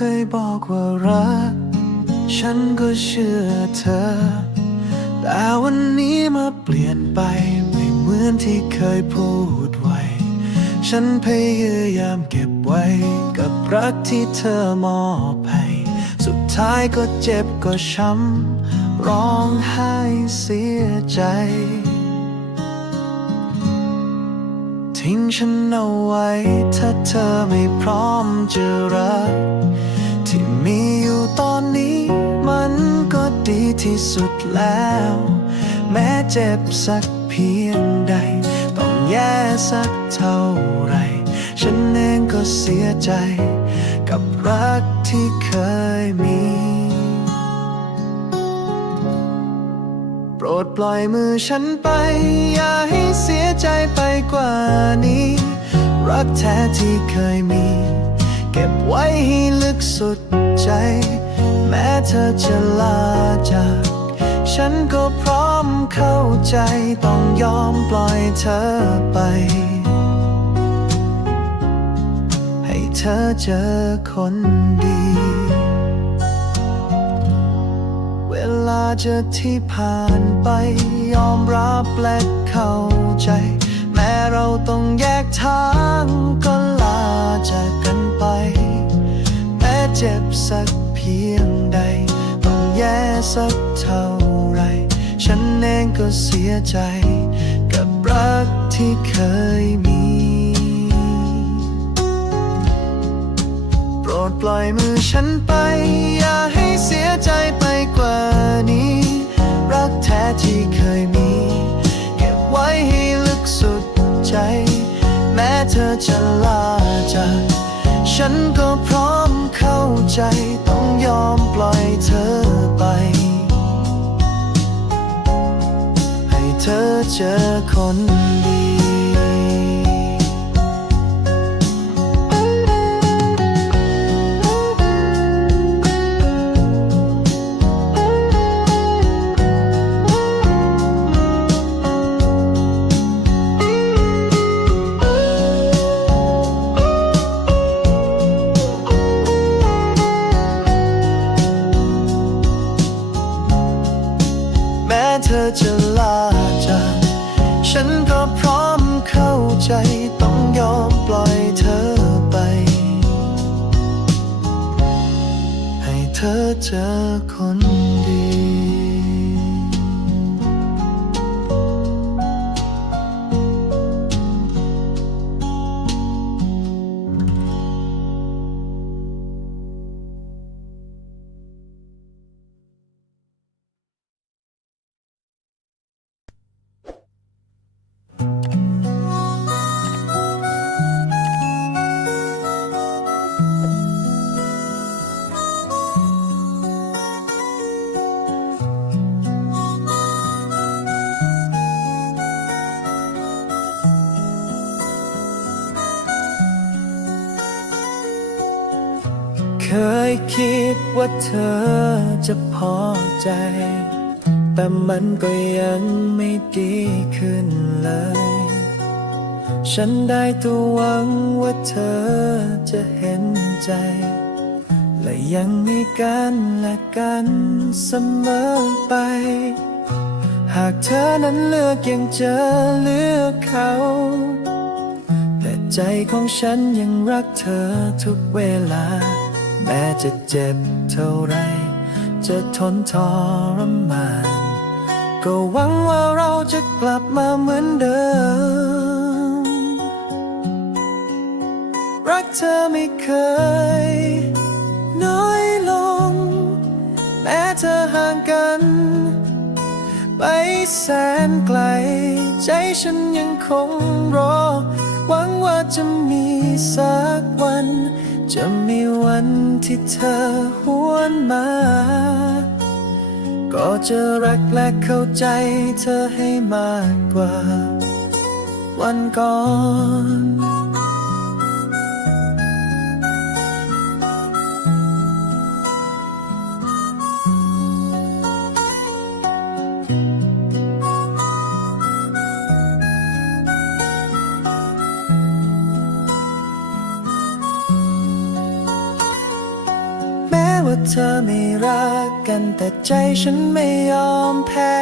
เคยบอกว่ารัก ฉันก็เชื่อเธอ แต่วันนี้มาเปลี่ยนไป ไม่เหมือนที่เคยพูดไว้ ฉันพยายามเก็บไว้ กับรักที่เธอมอบให้ สุดท้ายก็เจ็บก็ช้ำ ร้องไห้เสียใจ ทิ้งฉันเอาไว้ ถ้าเธอไม่พร้อมจะรัก ที่มีอยู่ตอนนี้ มันก็ดีที่สุดแล้ว แม้เจ็บสักเพียงใด ต้องแย่สักเท่าไร ฉันเองก็เสียใจ กับรักที่เคยมี โปรดปล่อยมือฉันไป อย่าให้เสียใจไปกว่านี้ รักแท้ที่เคยมี เก็บไว้ให้ลึกสุดใจ แม้เธอจะลาจาก ฉันก็พร้อมเข้าใจต้องยอมปล่อยเธอไป ให้เธอเจอคนดี จอที่ผ่านไป ยอมรับและเข้าใจ แม้เราต้องแยกทางก็ลาจากกันไป แม้เจ็บสักเพียงใด ต้องแย่สักเท่าไร ฉันเองก็เสียใจ กับรักที่เคยมี ดปล่อยมือฉันไป อย่าให้เสียใจไปกว่านี้ รักแท้ที่เคยมี เก็บไว้ให้ลึกสุดใจ แม้เธอจะลาจากฉันก็พร้อมเข้าใจ ต้องยอมปล่อยเธอไป ให้เธอเจอคน เคยคิดว่าเธอจะพอใจ แต่มันก็ยังไม่ดีขึ้นเลย ฉันได้ตัวหวังว่าเธอจะเห็นใจ และยังมีกันและกันเสมอไป หากเธอนั้นเลือกยังจะเลือกเขาแต่ใจของฉันยังรักเธอทุกเวลา แม้จะเจ็บเท่าไร จะทนทรมาน ก็หวังว่าเราจะกลับมาเหมือนเดิม รักเธอไม่เคย น้อยลง แม้เธอห่างกัน ไปแสนไกล ใจฉันยังคงรอ หวังว่าจะมีสักวัน จะมีวันที่เธอหวนมา ก็จะรักและเข้าใจเธอให้มากกว่า วันก่อน เธอไม่รักกันแต่ใจฉันไม่ยอมแพ้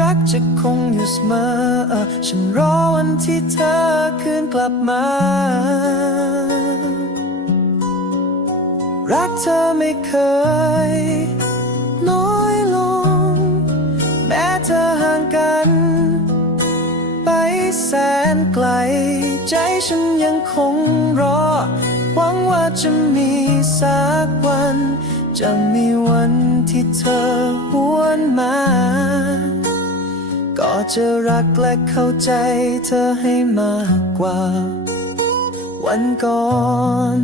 รักจะคงอยู่เสมอเออฉันรอวันที่เธอคืนกลับมา รักเธอไม่เคย น้อยลง แม้เธอห่างกัน ไปแสนไกล ใจฉันยังคงรอหวังว่าจะมีสักวัน จะมีวันที่เธอหวนมา ก็จะรักและเข้าใจเธอให้มากกว่า วันก่อน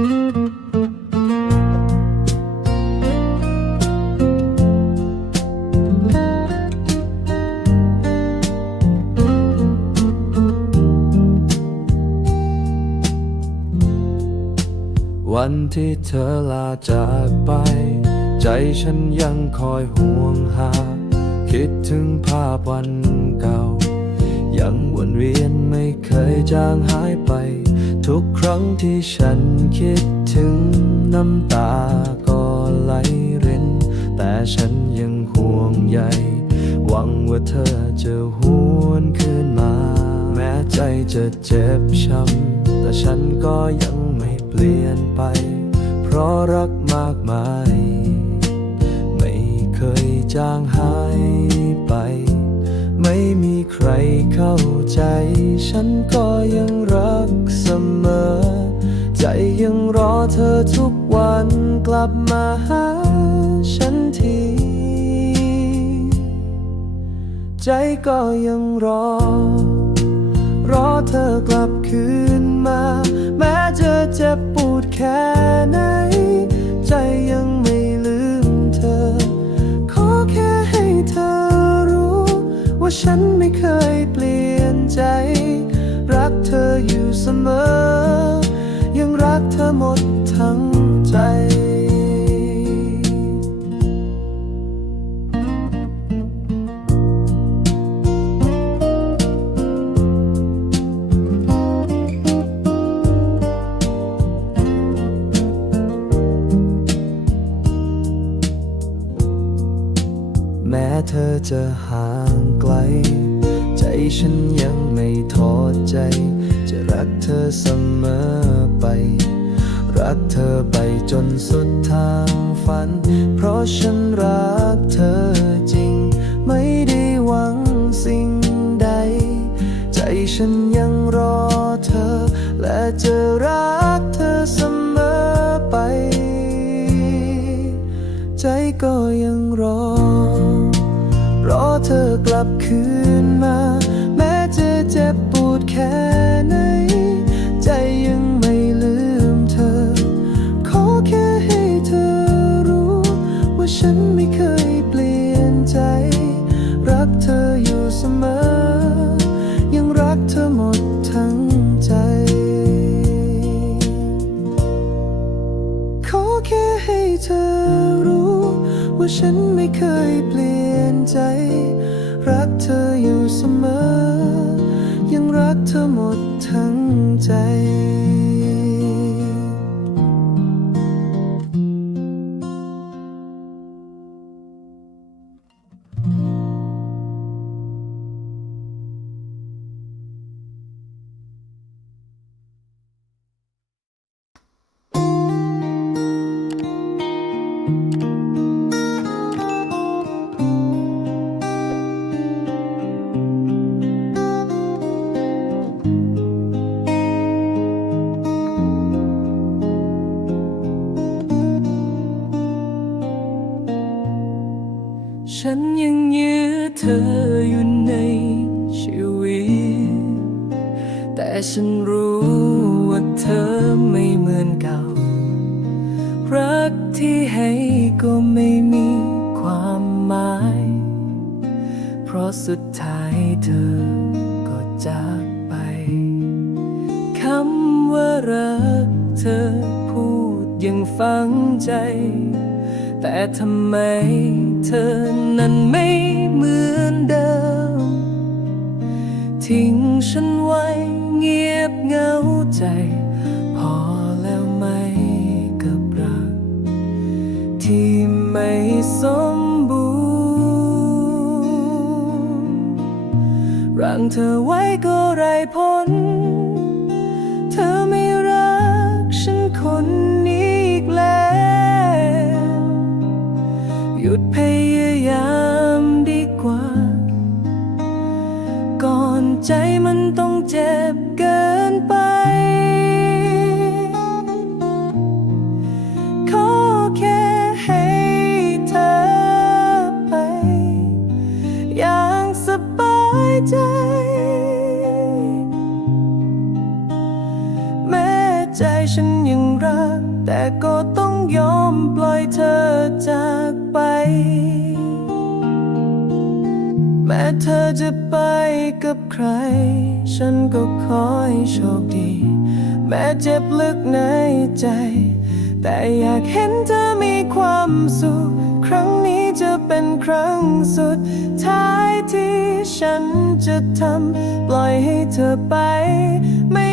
วันที่เธอลาจากไป ใจฉันยังคอยห่วงหา คิดถึงภาพวันเก่า ยังวนเวียนไม่เคยจางหายไป ทุกครั้งที่ฉันคิดถึงน้ำตาก็ไหลริน แต่ฉันยังห่วงใยหวังว่าเธอจะหวนคืนมา แม้ใจจะเจ็บช้ำแต่ฉันก็ยังไม่เปลี่ยนไป เพราะรักมากมาย ไม่เคยจางหายไป ไม่มีใครเข้าใจ ฉันก็ยังรักเสมอ ใจยังรอเธอทุกวันกลับมาหาฉันที ใจก็ยังรอ รอเธอกลับคืนมา แม้จะเจ็บปวดแค่ไหน ใจยังไม่ ว่าฉันไม่เคยเปลี่ยนใจ รักเธออยู่เสมอ ยังรักเธอหมด ใจ จะรักเธอเสมอไป รักเธอไปจนสุดทางฝัน เพราะฉันรักเธอจริง ไม่ได้หวังสิ่งใด ใจฉันยังรอเธอ และจะรักเธอเสมอไป ใจก็ยังรอ รอเธอกลับคืนมา แม้จะเจ็บ เธออยู่ในชีวิต แต่ฉันรู้ว่าเธอไม่เหมือนเก่า รักที่ให้ก็ไม่มีความหมาย เพราะสุดท้ายเธอก็จากไป คำว่ารักเธอพูดยังฟังใจ แต่ทำไมเธอนั้นไม่ เหมือนเดิม ทิ้งฉันไว้เงียบเหงาใจ พอแล้วไหมกับรัก ที่ไม่สมบูรณ์รังเธอไว้ก็ไรผล แต่ก็ต้องยอมปล่อยเธอจากไป แม้เธอจะไปกับใคร ฉันก็ขอให้โชคดี แม้เจ็บลึกในใจ แต่อยากเห็นเธอมีความสุข ครั้งนี้จะเป็นครั้งสุดท้ายที่ฉันจะทำ ปล่อยให้เธอไป ไม่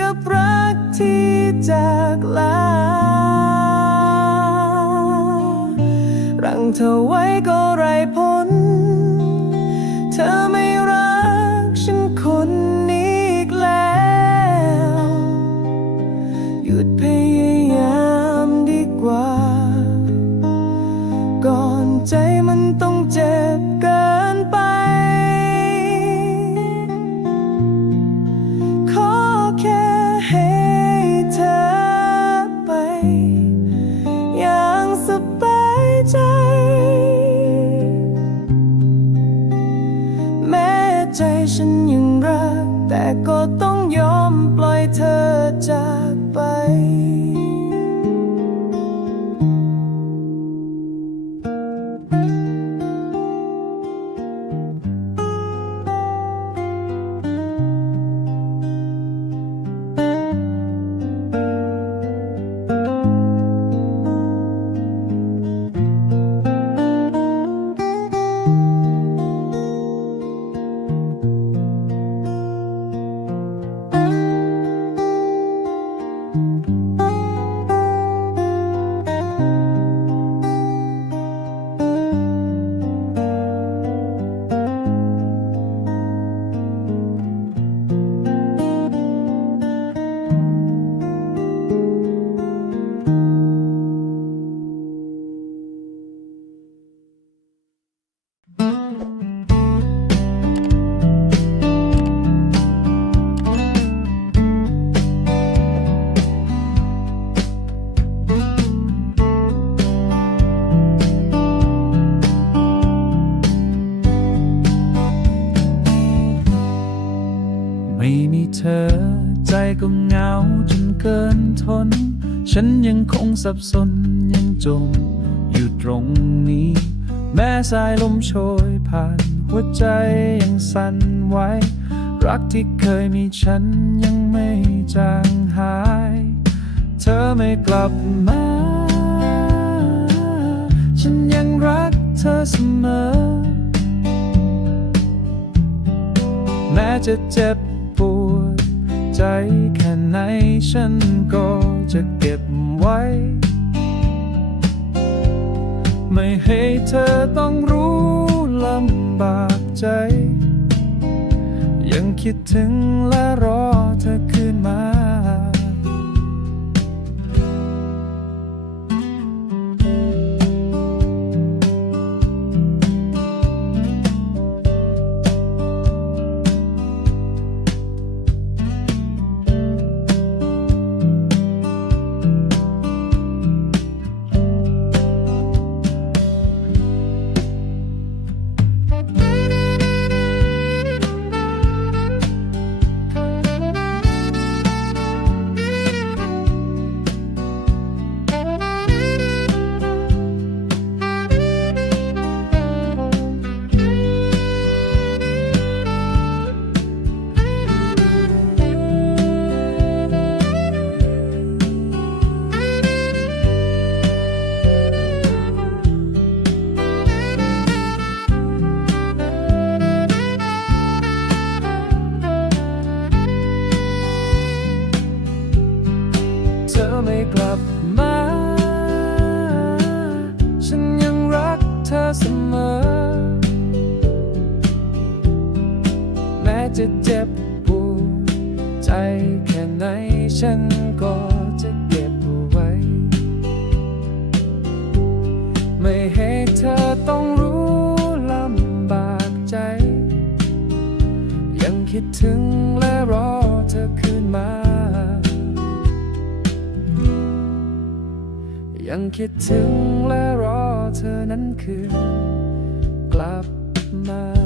กับรักที่จากลารังเธอไว้ก็ไรพ้น อย่างสบายใจ แม้ใจฉันยังรักแต่ก็ ฉันยังคงสับสนยังจม อยู่ตรงนี้ แม้สายลมโชยผ่าน หัวใจยังสั่นไหวรักที่เคยมีฉันยังไม่จางหาย เธอไม่กลับมา ฉันยังรักเธอเสมอ แม้จะเจ็บ ใจแค่ไหนฉันก็จะเก็บไว้ ไม่ให้เธอต้องรู้ลำบากใจ ยังคิดถึงและรอเธอคืนมา「 ดถึงและรอเธอคืนมา ยังคิดถึงและรอเธอนั้นคืนกลับมา